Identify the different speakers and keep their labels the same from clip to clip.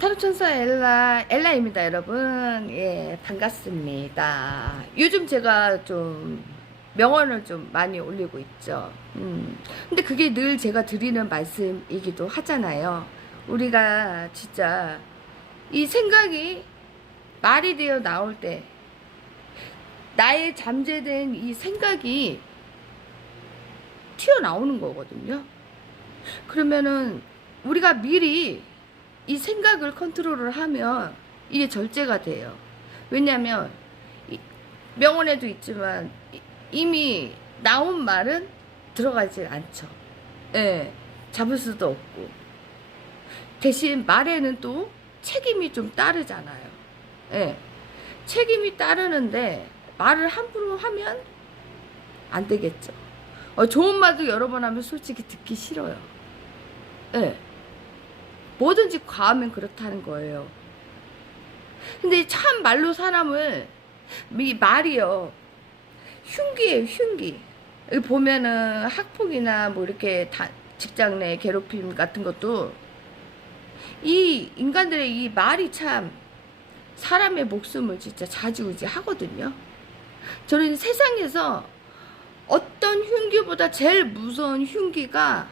Speaker 1: 타로천사 엘라, 엘라입니다, 여러분. 예, 반갑습니다. 요즘 제가 좀 명언을 좀 많이 올리고 있죠. 음. 근데 그게 늘 제가 드리는 말씀이기도 하잖아요. 우리가 진짜 이 생각이 말이 되어 나올 때 나의 잠재된 이 생각이 튀어나오는 거거든요. 그러면은 우리가 미리 이 생각을 컨트롤을 하면 이게 절제가 돼요. 왜냐하면 이- 명언에도 있지만 이- 이미 나온 말은 들어가질 않죠. 예, 잡을 수도 없고 대신 말에는 또 책임이 좀 따르잖아요. 예, 책임이 따르는데 말을 함부로 하면 안 되겠죠. 어, 좋은 말도 여러 번 하면 솔직히 듣기 싫어요. 예. 뭐든지 과하면 그렇다는 거예요. 근데 참 말로 사람을 이 말이요 흉기예요 흉기. 여기 보면은 학폭이나 뭐 이렇게 다, 직장 내 괴롭힘 같은 것도 이 인간들의 이 말이 참 사람의 목숨을 진짜 좌지우지 하거든요. 저는 세상에서 어떤 흉기보다 제일 무서운 흉기가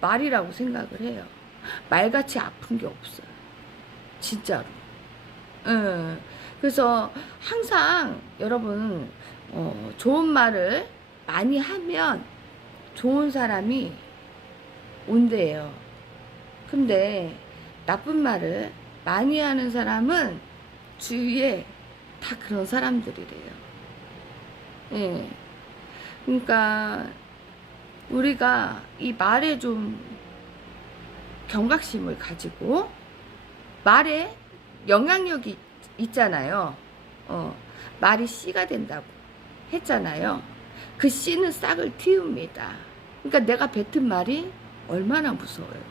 Speaker 1: 말이라고 생각을 해요. 말같이 아픈 게 없어요. 진짜로. 예. 그래서 항상 여러분 어, 좋은 말을 많이 하면 좋은 사람이 온대요. 근데 나쁜 말을 많이 하는 사람은 주위에 다 그런 사람들이래요. 예. 그러니까 우리가 이 말에 좀 경각심을 가지고 말에 영향력이 있잖아요. 어, 말이 씨가 된다고 했잖아요. 그 씨는 싹을 틔웁니다. 그러니까 내가 뱉은 말이 얼마나 무서워요.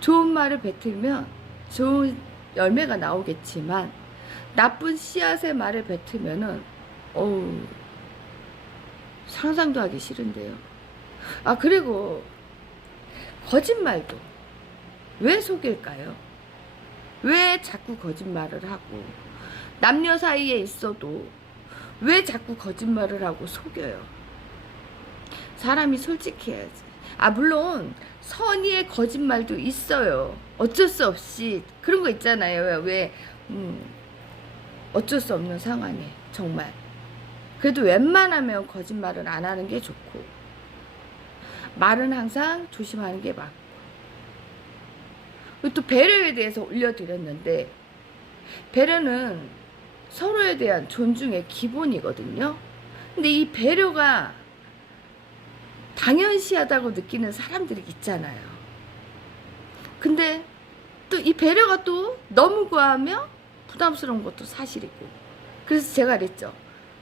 Speaker 1: 좋은 말을 뱉으면 좋은 열매가 나오겠지만 나쁜 씨앗의 말을 뱉으면은 어우 상상도 하기 싫은데요. 아 그리고 거짓말도 왜 속일까요? 왜 자꾸 거짓말을 하고 남녀 사이에 있어도 왜 자꾸 거짓말을 하고 속여요? 사람이 솔직해야지. 아 물론 선의의 거짓말도 있어요. 어쩔 수 없이 그런 거 있잖아요. 왜 음, 어쩔 수 없는 상황에 정말 그래도 웬만하면 거짓말은 안 하는 게 좋고 말은 항상 조심하는 게 맞고 또 배려에 대해서 올려드렸는데 배려는 서로에 대한 존중의 기본이거든요. 근데 이 배려가 당연시하다고 느끼는 사람들이 있잖아요. 근데 또 이 배려가 또 너무 과하면 부담스러운 것도 사실이고. 그래서 제가 그랬죠.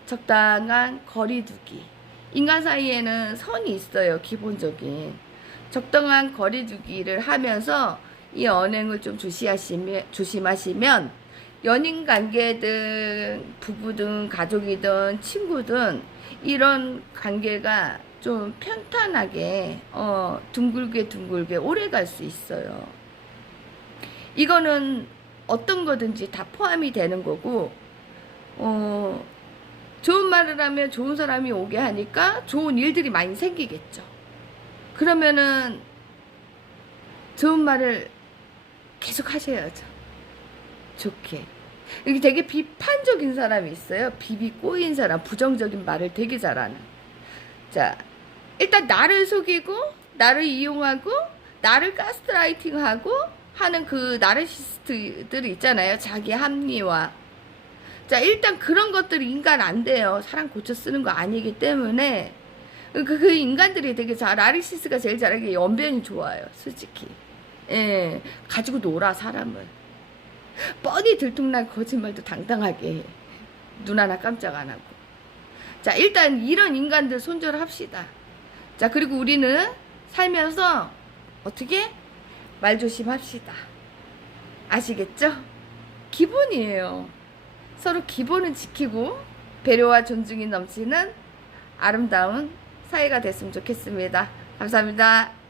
Speaker 1: 적당한 거리두기. 인간 사이에는 선이 있어요. 기본적인. 적당한 거리두기를 하면서 이 언행을 좀 조심하시면, 조심하시면 연인 관계든 부부든 가족이든 친구든 이런 관계가 좀 평탄하게 어, 둥글게 둥글게 오래 갈 수 있어요. 이거는 어떤 거든지 다 포함이 되는 거고 어, 좋은 말을 하면 좋은 사람이 오게 하니까 좋은 일들이 많이 생기겠죠. 그러면은 좋은 말을 계속 하셔야죠. 좋게. 여기 되게 비판적인 사람이 있어요. 비비 꼬인 사람, 부정적인 말을 되게 잘하는. 자, 일단 나를 속이고, 나를 이용하고, 나를 가스라이팅하고 하는 그 나르시스트들이 있잖아요. 자기 합리화. 자, 일단 그런 것들이 인간 안 돼요. 사람 고쳐 쓰는 거 아니기 때문에. 그, 그 인간들이 되게 잘, 나르시스가 제일 잘하는 게 연변이 좋아요. 솔직히. 예, 가지고 놀아, 사람을. 뻔히 들통난 거짓말도 당당하게 해. 눈 하나 깜짝 안 하고. 자, 일단 이런 인간들 손절합시다. 자, 그리고 우리는 살면서 어떻게? 말 조심합시다. 아시겠죠? 기본이에요. 서로 기본은 지키고 배려와 존중이 넘치는 아름다운 사회가 됐으면 좋겠습니다. 감사합니다.